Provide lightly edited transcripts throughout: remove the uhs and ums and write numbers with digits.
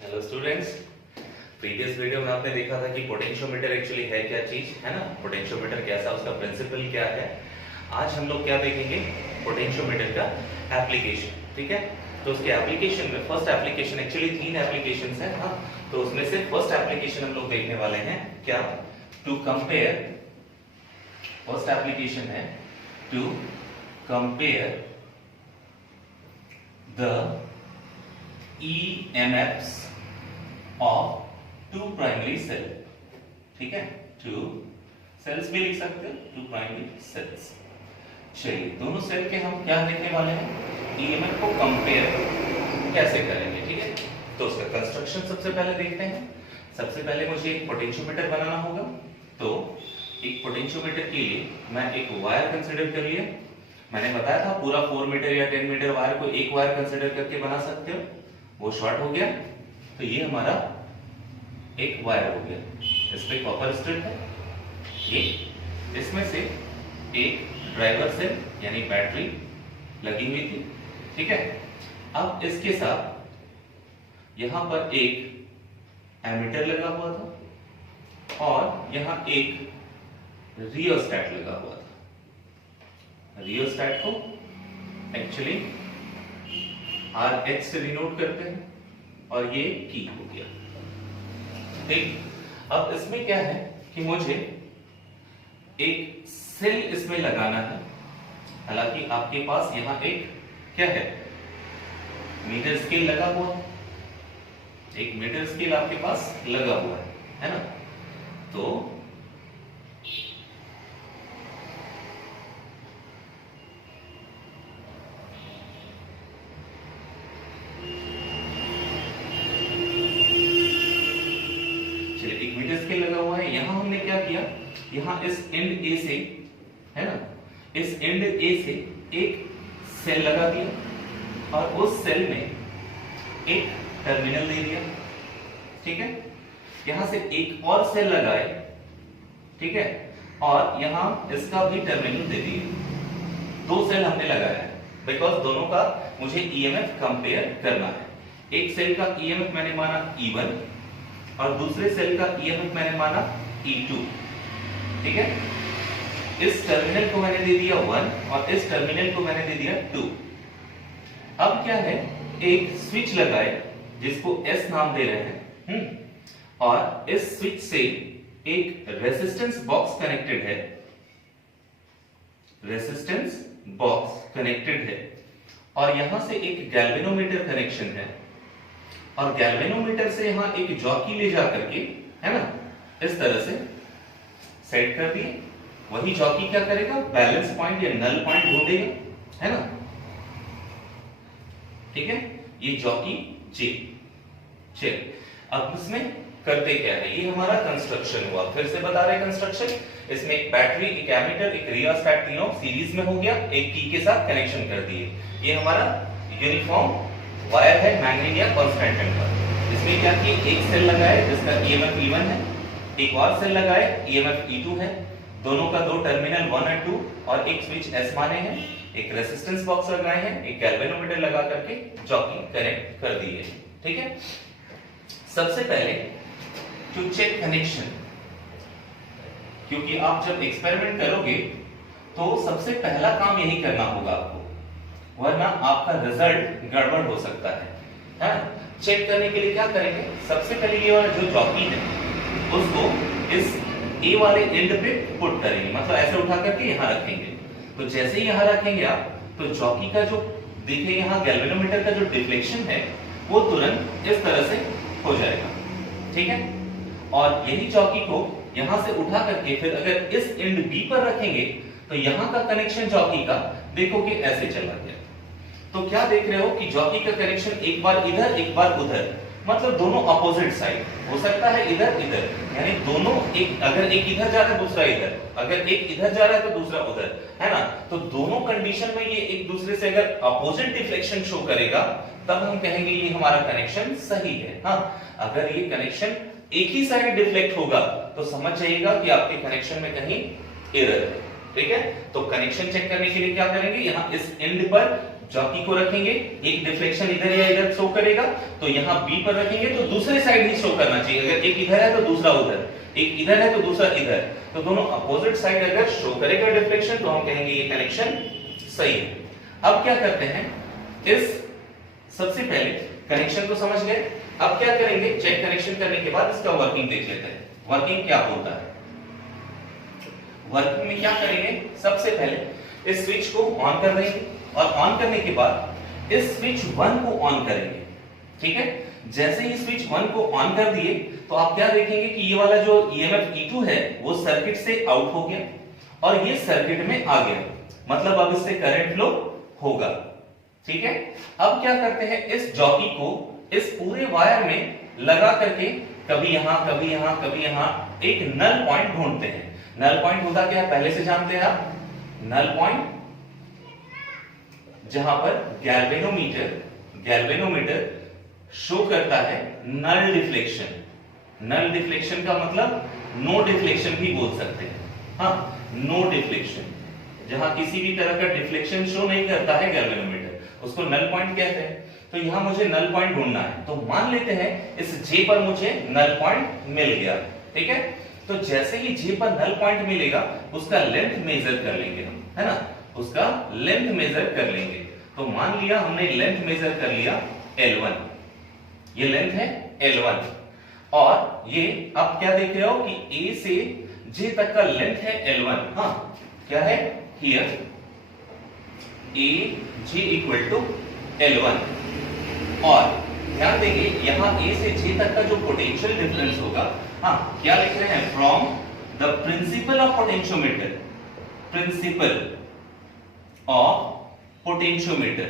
Hello students. Previous video में आपने देखा था कि पोटेंशियोमीटर एक्चुअली है क्या चीज, है ना। पोटेंशियोमीटर कैसा, उसका प्रिंसिपल क्या है। आज हम लोग क्या देखेंगे, पोटेंशियोमीटर का एप्लीकेशन। ठीक है, तो उसके एप्लीकेशन में फर्स्ट एप्लीकेशन, एक्चुअली 3 एप्लीकेशंस हैं। हाँ, तो उसमें से फर्स्ट एप्लीकेशन हम लोग देखने वाले हैं क्या, टू कंपेयर। फर्स्ट एप्लीकेशन है to compare the EMFs of two primary cell। ठीक है, two cells भी लिख सकते हो, two primary cells। चलिए, दोनों सेल के हम क्या देखने वाले हैं, EMF को कंपेयर कैसे करेंगे। ठीक है, तो उसका कंस्ट्रक्शन सबसे पहले देखते हैं। सबसे पहले मुझे एक पोटेंशियोमीटर बनाना होगा। तो एक पोटेंशियोमीटर के लिए मैं एक वायर कंसीडर कर लिया। मैंने बताया था पूरा 4 मीटर या 10 मीटर वायर को एक वायर कंसीडर करके बना सकते हो, वो शॉर्ट हो गया। तो ये हमारा एक वायर हो गया, इस पे कॉपर स्ट्रिप है एक, इसमें से एक ड्राइवर सेल यानी बैटरी लगी हुई थी। ठीक है, अब इसके साथ यहां पर एक एमीटर लगा हुआ था और यहां एक रियोस्टैट लगा हुआ था। रियोस्टैट को एक्चुअली RH से डिनोट करते हैं और ये की हो गया। ठीक, अब इसमें क्या है कि मुझे एक सेल इसमें लगाना है। हालांकि आपके पास यहां एक क्या है, मीटर स्केल लगा हुआ है, एक मीटर स्केल आपके पास लगा हुआ है ना। तो लगा हुआ है। यहां हमने क्या किया, यहां इस एंड ए से, है ना, इस एंड ए से एक सेल लगा दिया और उस सेल में एक टर्मिनल दे दिया। ठीक है, यहां से एक और सेल लगाए, ठीक है, और यहां इसका भी टर्मिनल दे दिया। 2 सेल हमने लगाया है बिकॉज दोनों का मुझे EMF कंपेयर करना है। एक सेल का EMF मैंने माना E1 और दूसरे सेल का EMF मैंने माना E2। ठीक है, इस टर्मिनल को मैंने दे दिया 1 और इस टर्मिनल को मैंने दे दिया 2। अब क्या है, एक स्विच लगाए जिसको S नाम दे रहे हैं, और इस स्विच से एक रेजिस्टेंस बॉक्स कनेक्टेड है। रेजिस्टेंस बॉक्स कनेक्टेड है और यहां से एक गैल्वेनोमीटर कनेक्शन है और गैल्वेनोमीटर से यहां एक जॉकी ले जा करके, है ना, इस तरह से सेट कर दिए। वही जॉकी क्या करेगा, बैलेंस पॉइंट या नल पॉइंट ढूंढेगा, है ना। ठीक है, ये जॉकी जे। चलिए, अब इसमें करते क्या है, ये हमारा कंस्ट्रक्शन हुआ। फिर से बता रहे कंस्ट्रक्शन, इसमें एक बैटरी, एक एमीटर, एक रियोस्टैट, तीनों सीरीज में हो गया, एक की के साथ कनेक्शन कर दिए। ये हमारा यूनिफॉर्म वायर है मैग्नेट या कांस्टेंट टेम्पर। इसमें क्या किया, एक सेल लगाए जिसका EMF E1 है, एक और सेल लगाए EMF E2 है। दोनों का 2 टर्मिनल 1 और 2 और एक स्विच S माने हैं, एक रेजिस्टेंस बॉक्स लगाए हैं, एक गैल्वेनोमीटर लगा करके जॉकी कनेक्ट कर दी है। ठीक है, सबसे पहले टू चेक कनेक्शन, क्योंकि आप जब एक्सपेरिमेंट करोगे तो सबसे पहला काम यही करना होगा आपको, वरना आपका रिजल्ट गड़बड़ हो सकता है। चेक करने के लिए क्या करेंगे, सबसे पहले ये वाला जो जॉकी है उसको इस ए वाले एंड पे पुट करेंगे, मतलब ऐसे उठा करके यहां रखेंगे। तो जैसे ही यहां रखेंगे आप, तो जॉकी का जो देखिए यहां गैल्वेनोमीटर का जो डिफ्लेक्शन है वो तुरंत इस तरह से हो जाएगा। ठीक है, और यही जॉकी को यहां से उठा करके फिर अगर इस एंड बी पर रखेंगे तो यहां का कनेक्शन जॉकी का देखो कि ऐसे चला गया। तो क्या देख रहे हो कि जॉकी का कनेक्शन एक बार इधर एक बार उधर, मतलब दोनों अपोजिट साइड हो सकता है, इधर इधर, यानी दोनों, एक अगर एक इधर जा रहा है दूसरा इधर, अगर एक इधर जा रहा है तो दूसरा उधर, है ना। तो दोनों कंडीशन में ये एक दूसरे से अगर अपोजिट डिफ्लेक्शन शो करेगा तब हम कहेंगे ये हमारा कनेक्शन सही है। हाँ, अगर ये कनेक्शन एक ही साइड डिफ्लेक्ट होगा तो समझ जाइएगा कि आपके कनेक्शन में कहीं एरर है। ठीक है, तो कनेक्शन चेक करने के लिए क्या करेंगे, यहां इस एंड पर जॉकी को रखेंगे, एक डिफ्लेक्शन इधर या इधर शो करेगा, तो यहाँ बी पर रखेंगे तो दूसरे साइड ही शो करना चाहिए। अगर एक इधर है तो दूसरा उधर, एक इधर है तो दूसरा इधर, तो दोनों अपोजिट साइड अगर शो करेगा डिफ्लेक्शन तो हम कहेंगे ये कनेक्शन सही है। अब क्या करते हैं, इस सबसे पहले कनेक्शन को समझ गए, अब क्या करेंगे, चेक कनेक्शन करने के बाद इसका वर्किंग देख लेते हैं। वर्किंग क्या होता है, वर्किंग में क्या करेंगे, सबसे पहले इस स्विच को ऑन कर देंगे और ऑन करने के बाद इस स्विच 1 को ऑन करेंगे। ठीक है, जैसे ही स्विच 1 को ऑन कर दिए तो आप क्या देखेंगे कि ये वाला जो EMF E2 है वो सर्किट से आउट हो गया और ये सर्किट में आ गया, मतलब अब इससे करंट फ्लो होगा। ठीक है, अब क्या करते हैं, इस जॉकी को इस पूरे वायर में लगा करके कभी यहां कभी यहां कभी यहां एक नल पॉइंट ढूंढते हैं। नल पॉइंट होता क्या है पहले से जानते हैं आप, नल पॉइंट जहां पर गैल्वेनोमीटर शो करता है नल डिफ्लेक्शन। नल डिफ्लेक्शन का मतलब नो डिफ्लेक्शन भी बोल सकते हैं, हाँ नो डिफ्लेक्शन, जहां किसी भी तरह का डिफ्लेक्शन शो नहीं करता है गैल्वेनोमीटर, उसको नल पॉइंट कहते हैं। तो यहां मुझे नल पॉइंट ढूंढना है, तो मान लेते हैं इस J पर मुझे नल पॉइंट मिल गया। ठीक है, तो जैसे ही J पर नल पॉइंट मिलेगा उसका लेंथ मेजर कर लेंगे हम, है ना, उसका लेंथ मेजर कर लेंगे। तो मान लिया हमने लेंथ मेजर कर लिया L1, ये लेंथ है L1, और ये आप क्या देख रहे हो कि A से J तक का लेंथ है L1। हाँ क्या है, here AJ equal to L1, और ध्यान देंगे यहां A से J तक का जो पोटेंशियल डिफरेंस होगा, हाँ क्या लिख रहे हैं, from the principle of potentiometer, principal of potentiometer.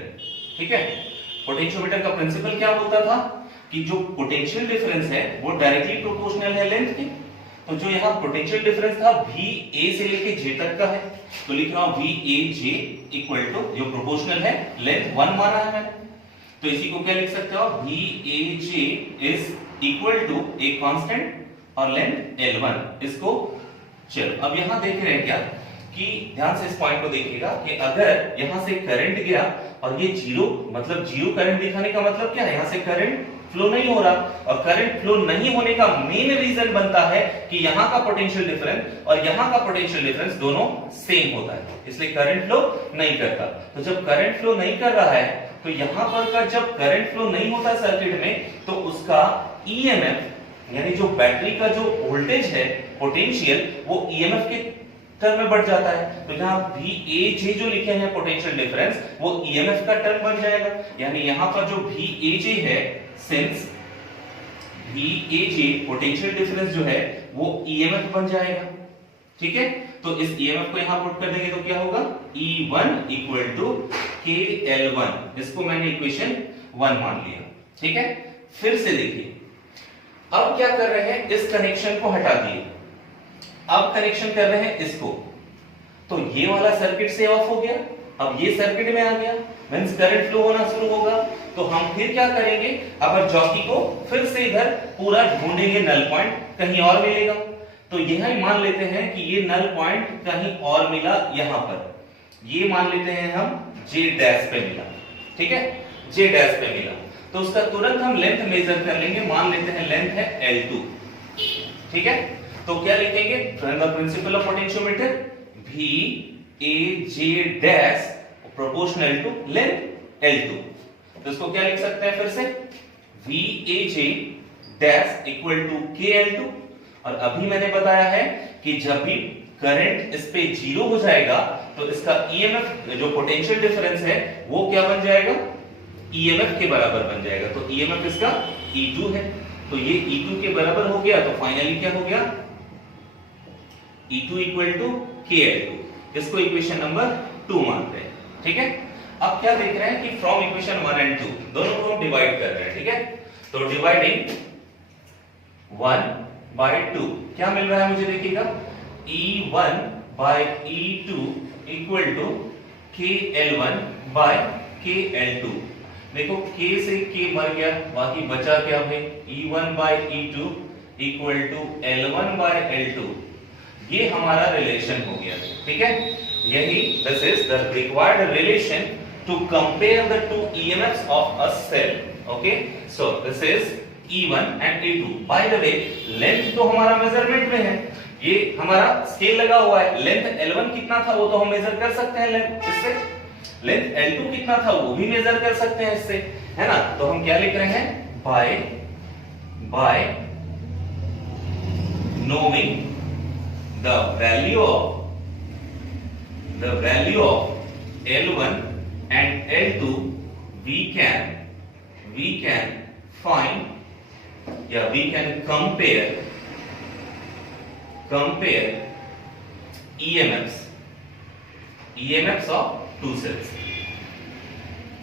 ठीक है, पोटेंशियोमीटर का प्रिंसिपल क्या बोलता था कि जो पोटेंशियल डिफरेंस है वो डायरेक्टली प्रोपोर्शनल है लेंथ के। तो जो यहाँ पोटेंशियल डिफरेंस था VA से लेके J तक का है, तो लिख रहा हूं VAJ इक्वल टू, जो प्रोपोर्शनल है लेंथ 1 माना है मैंने, तो इसी को क्या लिख सकते हो, VAJ is equal to a constant और लेंथ L1। इसको चलो अब यहां देख रहे हैं क्या कि ध्यान से इस पॉइंट को देखिएगा कि अगर यहां से करंट गया और ये जीरो, मतलब जीरो करंट दिखाने का मतलब क्या है, यहां से करंट फ्लो नहीं हो रहा, और करंट फ्लो नहीं होने का मेन रीजन बनता है कि यहां का पोटेंशियल डिफरेंस और यहां का पोटेंशियल डिफरेंस दोनों सेम होता है, इसलिए करंट फ्लो नहीं करता। तो जब करंट फ्लो नहीं कर रहा है तो यहां पर का जब करंट फ्लो नहीं होता सर्किट में तो उसका EMF यानी जो बैटरी का जो वोल्टेज है पोटेंशियल वो EMF के टर्म में बढ़ जाता है। तो यहाँ VAJ जो लिखे हैं पोटेंशियल डिफरेंस वो EMF का टर्म बन जाएगा, यानी यहाँ पर जो VAJ है, सिंस VAJ पोटेंशियल डिफरेंस जो है वो EMF बन जाएगा। ठीक है, तो इस EMF को यहां पुट कर देंगे तो क्या होगा, E1 इक्वल टू KL1, इसको मैंने इक्वेशन 1 मान लिया। ठीक है, फिर से देखिए अब क्या कर रहे हैं, इस कनेक्शन को हटा दिए, अब कनेक्शन कर रहे हैं इसको, तो ये वाला सर्किट से ऑफ हो गया, अब ये सर्किट में आ गया, मींस करंट फ्लो होना शुरू होगा। तो हम फिर क्या करेंगे, अब जॉकी को फिर से इधर पूरा ढूंढेंगे, नल पॉइंट कहीं और मिलेगा, तो यही मान लेते हैं कि ये नल पॉइंट कहीं और मिला, यहां पर ये मान लेते हैं हम J डैश पे मिला। ठीक है, J डैश पे मिला, तो उसका तुरंत हम लेंथ मेजर कर लेंगे, मान लेते हैं लेंथ है L2। ठीक है, तो क्या लिखेंगे, from the principle of potentiometer VAJ dash proportional to length L2। तो इसको क्या लिख सकते हैं फिर से, VAJ dash equal to KL2, और अभी मैंने बताया है कि जब भी करंट इस पे जीरो हो जाएगा तो इसका EMF जो पोटेंशियल डिफरेंस है वो क्या बन जाएगा, EMF के बराबर बन जाएगा। तो EMF इसका E2 है, तो ये E2 के बराबर हो गया, तो फाइनली क्या हो गया, E2 इक्वल टू KL2। इसको इक्वेशन नंबर 2 मानते हैं। ठीक है, अब क्या देख रहे हैं कि फ्रॉम इक्वेशन 1 एंड 2 दोनों को हम डिवाइड कर रहे हैं। ठीक है, तो डिवाइडिंग 1 by 2 क्या मिल रहा है मुझे, देखिएगा E1 by E2 equal to KL1 by KL2। देखो K से K मर गया, बाकी बचा क्या भाई, E1 by E2 equal to L1 by L2, ये हमारा रिलेशन हो गया। ठीक है, यही this is the required relation to compare the two EMFs of a cell. Okay, so this is E1 and E2. By the way, length तो हमारा measurement में है, ये हमारा स्केल लगा हुआ है। लेंथ L1 कितना था वो तो हम मेजर कर सकते हैं लेंथ इससे, लेंथ L2 कितना था वो भी मेजर कर सकते हैं इससे, है ना। तो हम क्या लिख रहे हैं, by knowing the value of L1 and L2 we can find, we can compare EMFs of two cells।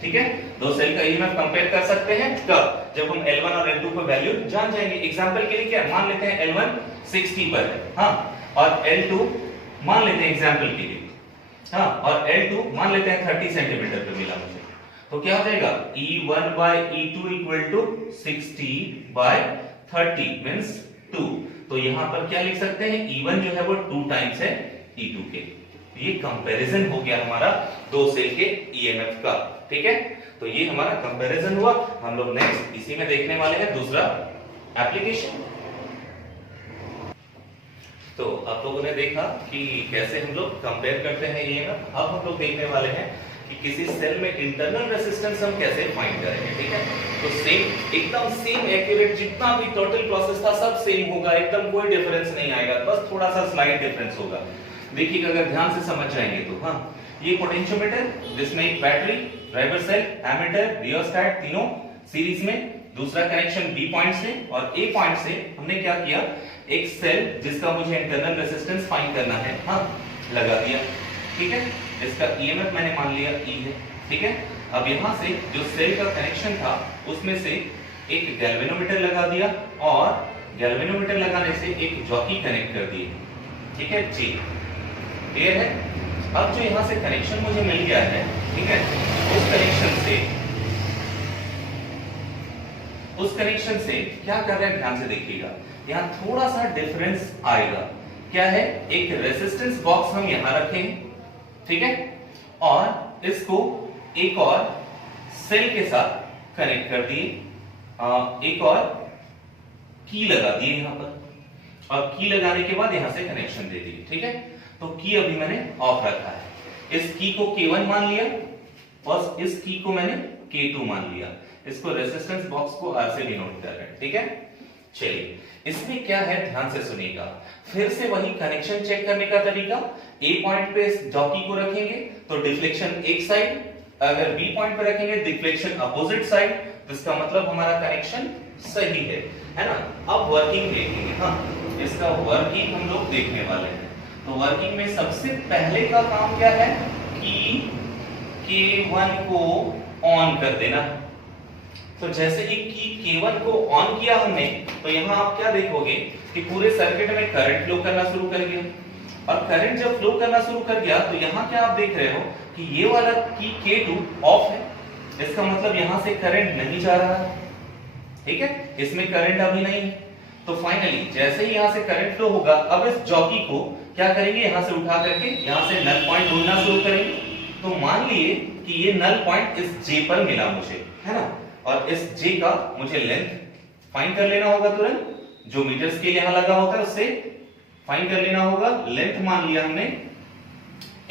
ठीक है, दो सेल का EMF कंपेयर कर सकते हैं कब, जब हम L1 और L2 को वैल्यू जान जाएंगे। एग्जांपल के लिए क्या मान लेते हैं L1 60 पर है, हाँ, और L2 मान लेते हैं एग्जांपल के लिए, हाँ, और L2 मान लेते हैं 30 सेंटीमीटर पे मिला मुझे, तो क्या हो जाएगा E1 by E2 equal to 60 by 30 means 2। तो यहां पर क्या लिख सकते हैं, E1 जो है वो 2 टाइम्स है E2 के। ये कंपैरिजन हो गया हमारा दो सेल के EMF का। ठीक है, तो ये हमारा कंपैरिजन हुआ। हम लोग नेक्स्ट इसी में देखने वाले हैं दूसरा एप्लीकेशन। तो आप लोगों ने देखा कि कैसे हम लोग कंपेयर करते हैं EMF। अब हम लोग देखने वाले हैं कि किसी सेल में इंटरनल रेजिस्टेंस हम कैसे फाइंड करेंगे। ठीक है, तो सेम एकदम सेम एक्यूरेट, जितना भी टोटल प्रोसेस था सब सेम होगा, एकदम कोई डिफरेंस नहीं आएगा, बस थोड़ा सा स्लाइट डिफरेंस होगा। देखिए अगर ध्यान से समझ जाएंगे तो, हाँ, ये पोटेंशियोमीटर जिसमें एक battery, driver cell, ammeter, rheostat तीनों सीरीज में, दूसरा कनेक्शन B पॉइंट से और A पॉइंट से हमने क्या किया, एक सेल जिसका मुझे इंटरनल रेजिस्टेंस फाइंड करना है, हाँ, लगा दिया। ठीक है, इसका EMF मैंने मान लिया E है। ठीक है, अब यहां से जो सेल का कनेक्शन था उसमें से एक गैल्वेनोमीटर लगा दिया और गैल्वेनोमीटर लगाने से एक जॉकी कनेक्ट कर दिए। ठीक है जी, क्लियर है। अब जो यहां से कनेक्शन मुझे मिल गया है, ठीक है, उस कनेक्शन से क्या कर रहे हैं ध्यान से देखिएगा, यहां थोड़ा सा डिफरेंस आएगा। क्या है, एक रेजिस्टेंस बॉक्स हम यहां रखें, ठीक है, और इसको एक और सेल के साथ कनेक्ट कर दिए, एक और की लगा दिए यहां पर, और की लगाने के बाद यहां से कनेक्शन दे दिए। ठीक है, तो की अभी मैंने ऑफ रखा है, इस की को K1 मान लिया और इस की को मैंने K2 मान लिया। इसको रेजिस्टेंस बॉक्स को R से डिनोट कर रहे हैं। ठीक है, चलिए इसमें क्या है ध्यान से सुनिएगा, फिर से वही कनेक्शन चेक करने का तरीका। A पॉइंट पे जॉकी को रखेंगे तो डिफ्लेक्शन एक साइड, अगर B पॉइंट पे रखेंगे डिफ्लेक्शन अपोजिट साइड, तो इसका मतलब हमारा कनेक्शन सही है ना। अब वर्किंग देखेंगे, हाँ, इसका वर्किंग हम लोग देखने वाले हैं। तो वर्किंग में सबसे पहले का काम क्या है कि K1 को ऑन कर देना। तो जैसे ही की K1 को ऑन किया हमने, तो यहां आप क्या देखोगे कि पूरे सर्किट में करंट फ्लो करना शुरू कर गया, और करंट जब फ्लो करना शुरू कर गया तो यहां क्या आप देख रहे हो कि ये वाला की K2 ऑफ है, इसका मतलब यहां से करंट नहीं जा रहा है। ठीक है, इसमें करंट अभी नहीं है। तो फाइनली जैसे ही यहां से करंट फ्लो होगा, अब इस जॉकी को क्या करेंगे, यहां से उठा करके यहां से नल पॉइंट ढूंढना शुरू करेंगे। तो मान लिए कि ये नल पॉइंट इस J पर मिला मुझे, है ना, और इस J का मुझे लेंथ फाइंड कर लेना होगा तुरंत, जो मीटर स्केल यहां लगा होता है उससे फाइंड कर लेना होगा। लेंथ मान लिया हमने,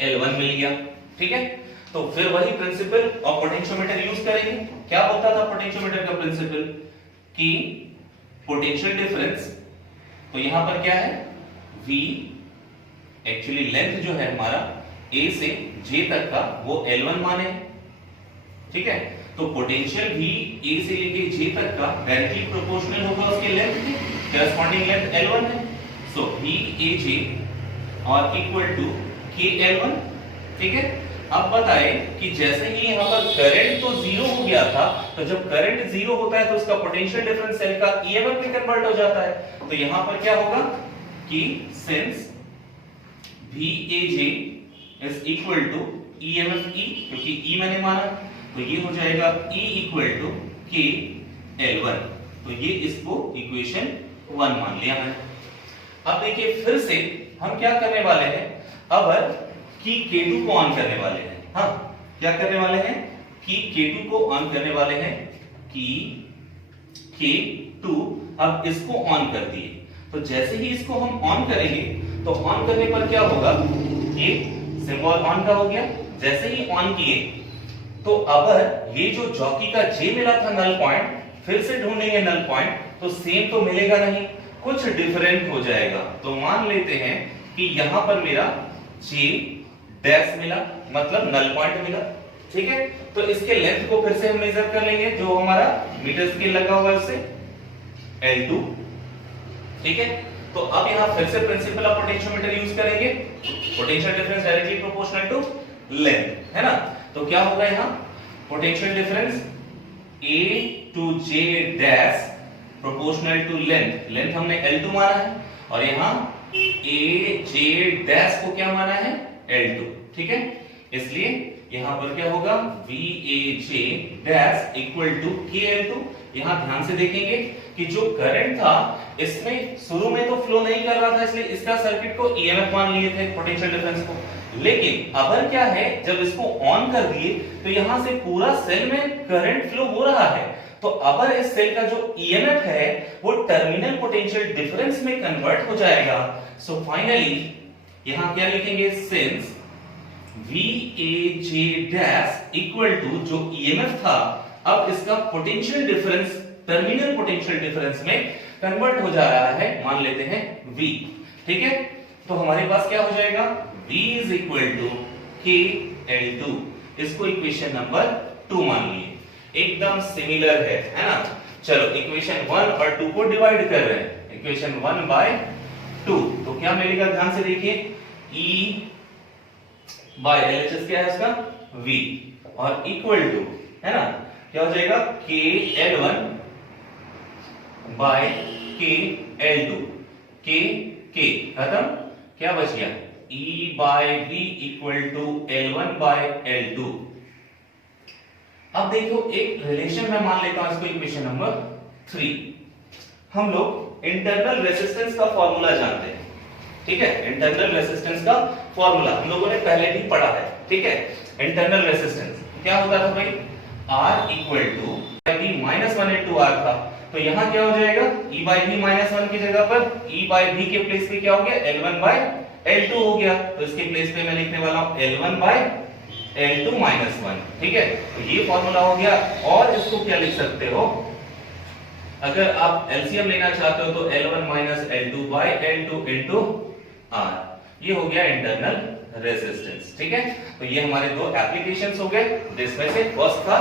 L1 मिल गया। ठीक है, तो फिर वही प्रिंसिपल ऑफ पोटेंशियोमीटर यूज करेंगे। क्या होता था पोटेंशियोमीटर का प्रिंसिपल कि पोटेंशियल डिफरेंस, तो यहां पर क्या है V, एक्चुअली लेंथ जो है हमारा A से J तक का वो L1 माने। ठीक है, तो पोटेंशियल भी A से लेके J तक का डायरेक्टली प्रोपोर्शनल होगा उसके लेंथ के, करस्पॉन्डिंग लेंथ L1 है। सो VAJ और इक्वल टू KL1। ठीक है, अब बताए कि जैसे ही यहां पर करंट तो जीरो हो गया था, तो जब करंट जीरो होता है तो उसका पोटेंशियल डिफरेंस सेल का EMF में कन्वर्ट हो जाता है। तो यहां पर क्या होगा कि since VAJ is equal to EMF E, क्योंकि E मैंने माना, तो ये हो जाएगा E इक्वल टू KL1। तो ये इसको इक्वेशन 1 मान लिया मैंने। अब देखिए फिर से हम क्या करने वाले हैं, अब की K2 को ऑन करने वाले हैं। हाँ, क्या करने वाले हैं कि K2 को ऑन करने वाले हैं कि K2 अब इसको ऑन कर दिए। तो जैसे ही इसको हम ऑन करेंगे तो ऑन करने पर क्या होगा, ये सिंबल ऑन का हो गया। जैसे ही ऑन किए तो अब ये जो जॉकी का J मिला था नल पॉइंट, फिर से ढूंढेंगे नल पॉइंट तो सेम तो मिलेगा नहीं, कुछ डिफरेंट हो जाएगा। तो मान लेते हैं कि यहां पर मेरा J डैश मिला, मतलब नल पॉइंट मिला। ठीक है, तो इसके लेंथ को फिर से हम मेजर कर लेंगे, जो हमारा मीटर स्केल लगा हुआ है उससे L2। ठीक है, तो अब यहां फिर से प्रिंसिपल ऑफ पोटेंशियोमीटर यूज करेंगे, potential difference directly proportional to length, है ना। तो क्या होगा यहां potential difference A to J dash proportional to length, length हमने L2 माना है और यहां A J डैश को क्या माना है L2। ठीक है, इसलिए यहां पर क्या होगा VAJ dash equal to KL2। यहां ध्यान से देखेंगे कि जो करंट था इसमें शुरू में तो फ्लो नहीं कर रहा था, इसलिए इसका सर्किट को EMF मान लिए थे पोटेंशियल डिफरेंस को। लेकिन अब क्या है, जब इसको ऑन कर दिए तो यहां से पूरा सेल में करंट फ्लो हो रहा है। तो अब इस सेल का जो EMF है वो टर्मिनल पोटेंशियल डिफरेंस में कन्वर्ट हो जाएगा। सो फाइनली यहां क्या लिखेंगे, since VAJ dash equal to जो EMF था अब इसका potential difference terminal potential difference में कन्वर्ट हो जा रहा है, मान लेते हैं V। ठीक है, तो हमारे पास क्या हो जाएगा V is equal to KL2। इसको इक्वेशन नंबर 2 मान लिए, एकदम सिमिलर है ना। चलो इक्वेशन 1 और 2 को डिवाइड कर रहे हैं, इक्वेशन 1 बाय 2 तो क्या मिलेगा, ध्यान से देखिए E बाय LHS क्या है उसका V और इक्वल टू, है ना, क्या हो जाएगा KL1 बाय KL2, K खत्म, क्या बच गया E by V equal to L1 by L2। अब देखो एक रिलेशन मैं मान लेता हूं इसको, इक्वेशन नंबर 3। हम लोग इंटरनल रेजिस्टेंस का फॉर्मूला जानते हैं। ठीक है, इंटरनल रेजिस्टेंस का फॉर्मूला हम लोगों ने पहले भी पढ़ा है। ठीक है, इंटरनल रेजिस्टेंस क्या होता था भाई, R equal to V minus 1 into R था। तो यहां क्या हो जाएगा, E बाई V माइनस 1 की जगह पर E बाई V के प्लेस पे क्या हो गया, L1 बाई L2 हो गया। तो इसके प्लेस पे मैं लिखने वाला हूं L1 बाई L2 माइनस 1। ठीक है, तो ये फॉर्मूला हो गया। और इसको क्या लिख सकते हो, अगर आप एलसीएम लेना चाहते हो तो L1 minus L2 by L2 into R। ये हो गया इंटरनल रेजिस्टेंस। ठीक है, तो ये हमारे दो एप्लीकेशंस हो गए, जिसमें से फर्स्ट था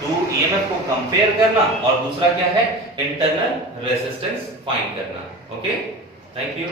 टू ईएमएफ को कंपेयर करना और दूसरा क्या है, इंटरनल रेजिस्टेंस फाइंड करना। Okay, thank you.